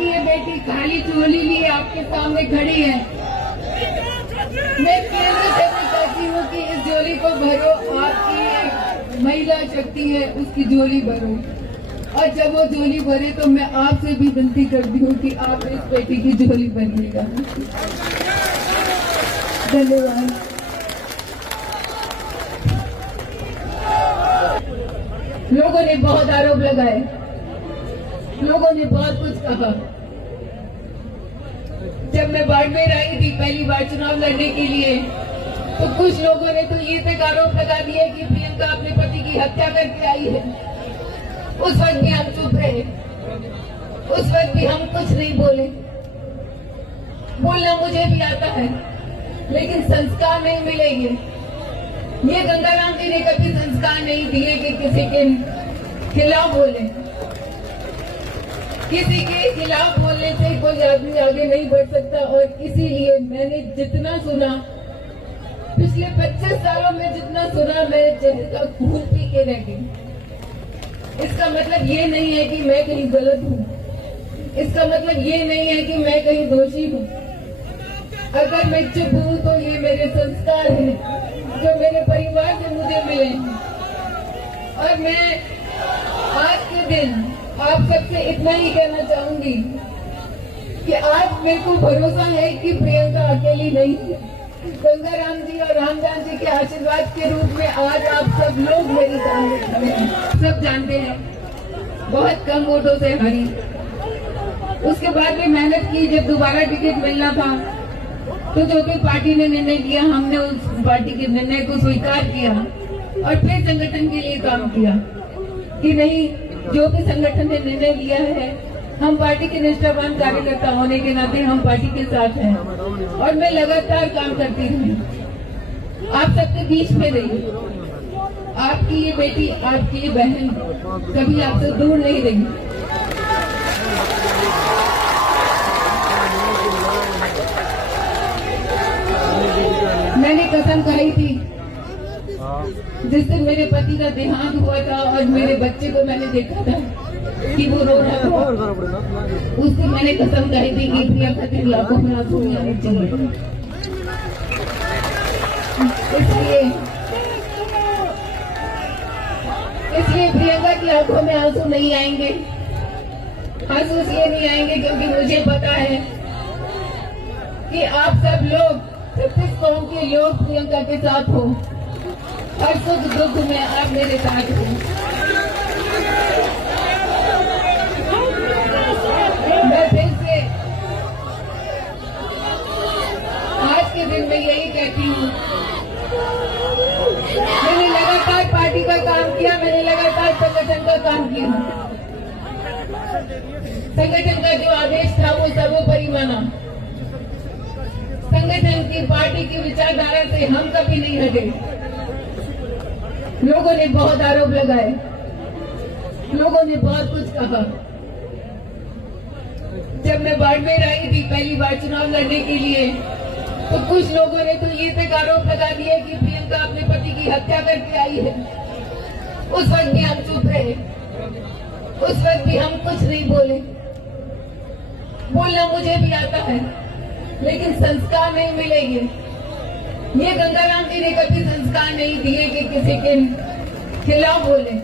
ये बेटी खाली झोली लिए आपके सामने खड़ी है। मैं केंद्र से भी कहती हूँ कि इस झोली को भरो, आपकी एक महिला शक्ति है, उसकी झोली भरो। और जब वो झोली भरे तो मैं आपसे भी विनती करती हूँ कि आप इस बेटी की झोली भरिएगा। धन्यवाद। लोगों ने बहुत आरोप लगाए, लोगों ने बहुत कुछ कहा। जब मैं बाड़मेर आई थी पहली बार चुनाव लड़ने के लिए, तो कुछ लोगों ने तो ये तक आरोप लगा दिया कि प्रियंका अपने पति की हत्या करके आई है। उस वक्त भी हम चुप रहे, उस वक्त भी हम कुछ नहीं बोले। बोलना मुझे भी आता है, लेकिन संस्कार नहीं मिलेंगे। ये गंगाराम जी ने कभी संस्कार नहीं दिए कि किसी के खिलाफ बोले। किसी के खिलाफ बोलने से कोई आदमी आगे नहीं बढ़ सकता। और इसीलिए मैंने जितना सुना, पिछले 25 सालों में जितना सुना, मैं जहर का खून पी के रह गई। इसका मतलब ये नहीं है कि मैं कहीं गलत हूँ, इसका मतलब ये नहीं है कि मैं कहीं दोषी हूँ। अगर मैं चुप हूँ तो ये मेरे संस्कार हैं जो मेरे परिवार से मुझे मिले हैं। और मैं आज के दिन आप सबसे इतना ही कहना चाहूंगी कि आज मेरे को भरोसा है कि प्रियंका अकेली नहीं है। गंगाराम जी और रामजान जी के आशीर्वाद के रूप में आज आप सब लोग मेरे सामने खड़े हैं। सब जानते हैं बहुत कम वोटों से हारी। उसके बाद भी मेहनत की। जब दोबारा टिकट मिलना था तो जो भी पार्टी ने निर्णय लिया, हमने उस पार्टी के निर्णय को स्वीकार किया और फिर संगठन के लिए काम किया कि नहीं, जो भी संगठन ने निर्णय लिया है, हम पार्टी के निष्ठावान कार्यकर्ता होने के नाते हम पार्टी के साथ हैं। और मैं लगातार काम करती रही, आप सबके बीच में रही। आपकी ये बेटी, आपकी ये बहन कभी आपसे दूर नहीं रही। मैंने कसम खाई थी जिस दिन मेरे पति का देहांत हुआ था और मेरे बच्चे को मैंने देखा था कि वो रो रहा था, उस दिन मैंने कसम खाई थी कि प्रियंका के लाखों में आंसू नहीं आने चाहिए। इसलिए प्रियंका की आंखों में आंसू नहीं आएंगे। आंसू इसलिए नहीं आएंगे क्योंकि मुझे पता है कि आप सब लोग, 36 कौम के लोग प्रियंका के साथ हो। हर सुख दुख में आप मेरे साथ हो। मैं फिर से आज के दिन में यही कहती हूँ, मैंने लगातार पार्टी का काम किया, मैंने लगातार संगठन का काम किया। संगठन का जो आदेश था वो सर्वोपरि माना। संगठन की, पार्टी की विचारधारा से हम कभी नहीं हटे। लोगों ने बहुत आरोप लगाए, लोगों ने बहुत कुछ कहा। जब मैं बाड़मेर आई थी पहली बार चुनाव लड़ने के लिए, तो कुछ लोगों ने तो ये तक आरोप लगा दिया कि प्रियंका अपने पति की हत्या करके आई है। उस वक्त भी हम चुप रहे, उस वक्त भी हम कुछ नहीं बोले। बोलना मुझे भी आता है, लेकिन संस्कार नहीं मिलेंगे। ये गंगाराम जी ने कभी संस्कार नहीं दिए कि किसी के खिलाफ बोले।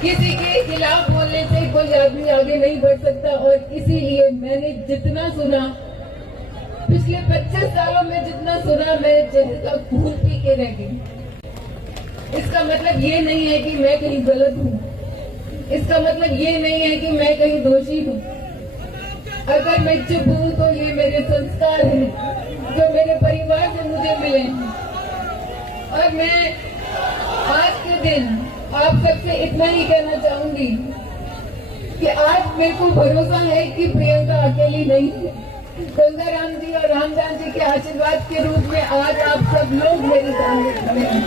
किसी के खिलाफ बोलने से कोई आदमी आगे नहीं बढ़ सकता। और इसीलिए मैंने जितना सुना, पिछले 25 सालों में जितना सुना, मैं जहर का खून पी के रह गई। इसका मतलब ये नहीं है कि मैं कहीं गलत हूँ, इसका मतलब ये नहीं है कि मैं कहीं दोषी हूँ। अगर मैं चुप हूँ तो ये मेरे संस्कार हैं जो मेरे परिवार से मुझे मिले हैं। और मैं आज के दिन आप सबसे इतना ही कहना चाहूंगी कि आज मेरे को भरोसा है कि प्रियंका अकेली नहीं है। गंगाराम जी और रामजान जी के आशीर्वाद के रूप में आज आप सब लोग मेरे सामने खड़े हैं।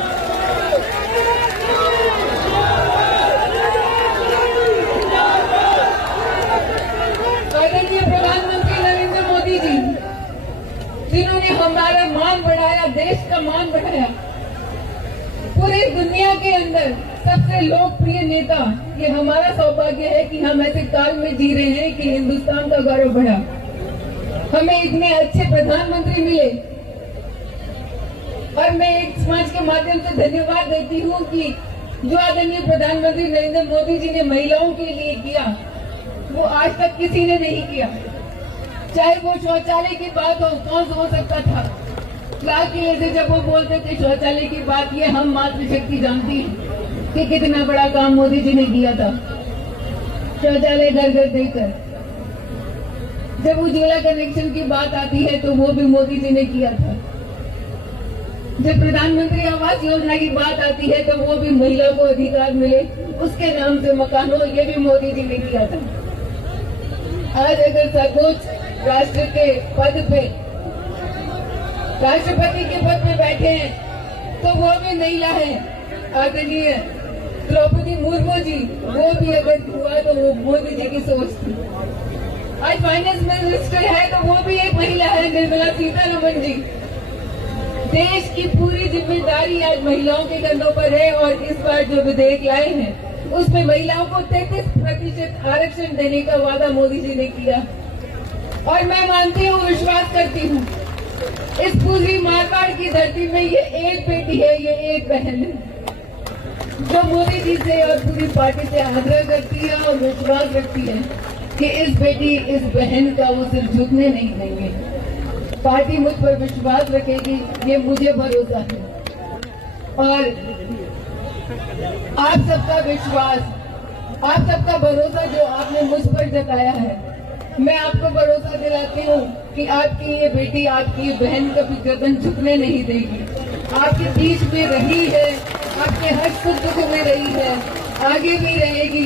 आदरणीय प्रधानमंत्री नरेंद्र मोदी जी, जिन्होंने हमारा मान बढ़ाया, देश का मान बढ़ाया, पूरी दुनिया के अंदर सबसे लोकप्रिय नेता कि हमारा सौभाग्य है कि हम ऐसे काल में जी रहे हैं कि हिंदुस्तान का गौरव बढ़ा, हमें इतने अच्छे प्रधानमंत्री मिले। और मैं एक समाज के माध्यम से धन्यवाद देती हूँ कि जो आदरणीय प्रधानमंत्री नरेंद्र मोदी जी ने महिलाओं के लिए किया वो आज तक किसी ने नहीं किया। चाहे वो शौचालय की बात हो, कौन हो सकता था? लाल किले से जब वो बोलते थे शौचालय की बात, ये हम मातृशक्ति जानती हैं कि कितना बड़ा काम मोदी जी ने किया था शौचालय घर घर देकर। जब उज्ज्वला कनेक्शन की बात आती है तो वो भी मोदी जी ने किया था। जब प्रधानमंत्री आवास योजना की बात आती है तो वो भी महिला को अधिकार मिले उसके नाम से मकान हो, ये भी मोदी जी ने किया था। आज अगर सर्वोच्च राष्ट्र के पद पे, राष्ट्रपति के पद पे बैठे हैं तो वो भी महिला है, आदरणीय द्रौपदी मुर्मू जी। वो भी अगर हुआ तो वो मोदी जी की सोच थी। आज फाइनेंस मिनिस्टर है तो वो भी एक महिला है, निर्मला सीतारमण जी। देश की पूरी जिम्मेदारी आज महिलाओं के कंधों पर है और इस बार जो विधेयक लाए हैं उसमें महिलाओं को 33% आरक्षण देने का वादा मोदी जी ने किया। और मैं मानती हूँ, विश्वास करती हूँ, इस पूरी मारवाड़ की धरती में ये एक बेटी है, ये एक बहन है जो मोदी जी से और पूरी पार्टी से आग्रह करती है और विश्वास रखती है कि इस बेटी, इस बहन का वो सिर झुकने नहीं देंगे। पार्टी मुझ पर विश्वास रखेगी, ये मुझे भरोसा है। और आप सबका विश्वास, आप सबका भरोसा जो आपने मुझ पर जताया है, मैं आपको भरोसा दिलाती हूँ कि आपकी ये बेटी, आपकी ये बहन कभी गर्दन झुकने नहीं देगी। आपके बीच में रही है, आपके हर सुख दुख में रही है, आगे भी रहेगी।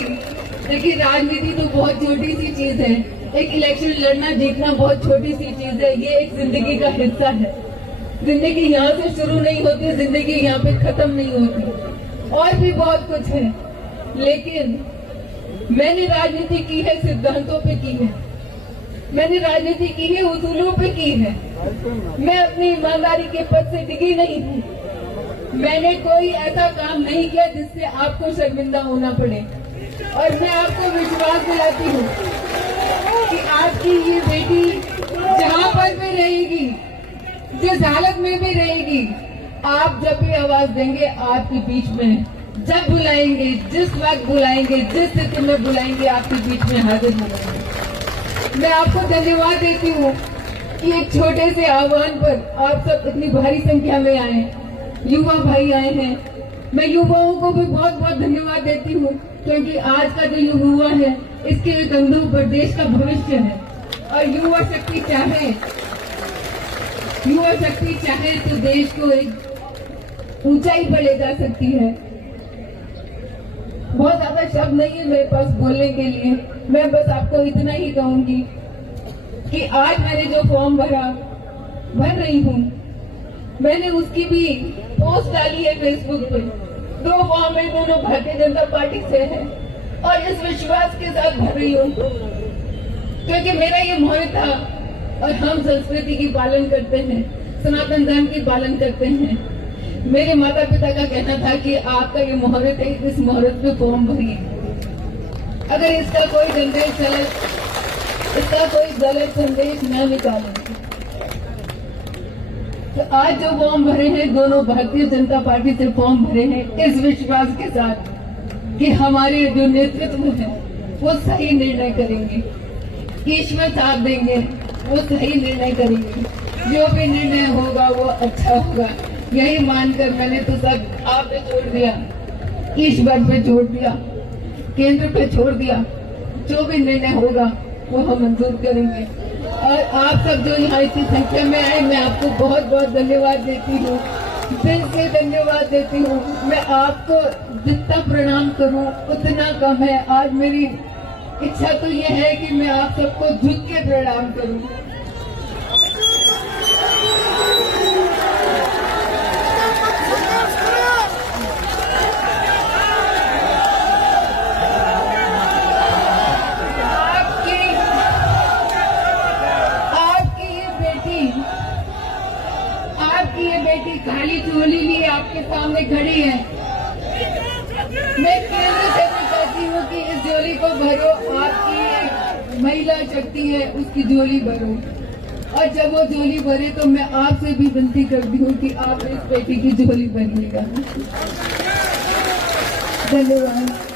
देखिए, राजनीति तो बहुत छोटी सी चीज है, एक इलेक्शन लड़ना जीतना बहुत छोटी सी चीज है, ये एक जिंदगी का हिस्सा है। जिंदगी यहाँ से शुरू नहीं होती, जिंदगी यहाँ पे खत्म नहीं होती, और भी बहुत कुछ है। लेकिन मैंने राजनीति की है, सिद्धांतों पे की है, मैंने राजनीति की है, उसूलों पे की है। मैं अपनी ईमानदारी के पद से डिगी नहीं हूँ। मैंने कोई ऐसा काम नहीं किया जिससे आपको शर्मिंदा होना पड़े। और मैं आपको विश्वास दिलाती हूँ कि आपकी ये बेटी जहाँ पर भी रहेगी, जिस हालत में भी रहेगी, आप जब भी आवाज देंगे आपके बीच में, जब बुलाएंगे, जिस वक्त बुलाएंगे, जिस स्थिति में बुलाएंगे, आपके बीच में हाजिर होंगे। मैं आपको धन्यवाद देती हूँ कि एक छोटे से आह्वान पर आप सब इतनी भारी संख्या में आए, युवा भाई आए हैं। मैं युवाओं को भी बहुत बहुत धन्यवाद देती हूँ क्योंकि आज का जो युवा है इसके कंधों पर देश का भविष्य है। और युवा शक्ति चाहे तो देश को एक ऊंचाई पर ले जा सकती है। बहुत ज्यादा शब्द नहीं है मेरे पास बोलने के लिए, मैं बस आपको इतना ही कहूंगी कि आज मैंने जो फॉर्म भर रही हूँ, मैंने उसकी भी पोस्ट डाली है फेसबुक पे। 2 फॉर्म है, दोनों भारतीय जनता पार्टी से है और इस विश्वास के साथ भर रही हूँ क्योंकि मेरा ये मोहर था। और हम संस्कृति की पालन करते हैं, सनातन धर्म की पालन करते हैं। मेरे माता पिता का कहना था कि आपका ये मुहूर्त है, इस मुहूर्त पे फॉर्म भरिए। अगर इसका कोई गलत संदेश न निकाले तो आज जो फॉर्म भरे हैं, दोनों भारतीय जनता पार्टी से फॉर्म भरे हैं इस विश्वास के साथ कि हमारे जो नेतृत्व है वो सही निर्णय करेंगे, ईश्वर साथ देंगे, वो सही निर्णय करेंगे। जो भी निर्णय होगा वो अच्छा होगा, यही मानकर मैंने तो सब आप पे छोड़ दिया, ईश्वर पे छोड़ दिया, केंद्र पे छोड़ दिया। जो भी निर्णय होगा वो हम मंजूर करेंगे। और आप सब जो यहाँ इतनी संख्या में आए, मैं आपको बहुत बहुत धन्यवाद देती हूँ, दिल से धन्यवाद देती हूँ। मैं आपको जितना प्रणाम करूँ उतना कम है। आज मेरी इच्छा तो ये है कि मैं आप सबको झुक के प्रणाम करूँ। खाली झोली लिए आपके सामने खड़ी है। मैं केंद्र से भी कहती हूँ कि महिला शक्ति है उसकी झोली भरो, और जब वो झोली भरे तो मैं आपसे भी विनती करती हूँ कि आप इस बेटी की झोली भरिएगा। धन्यवाद।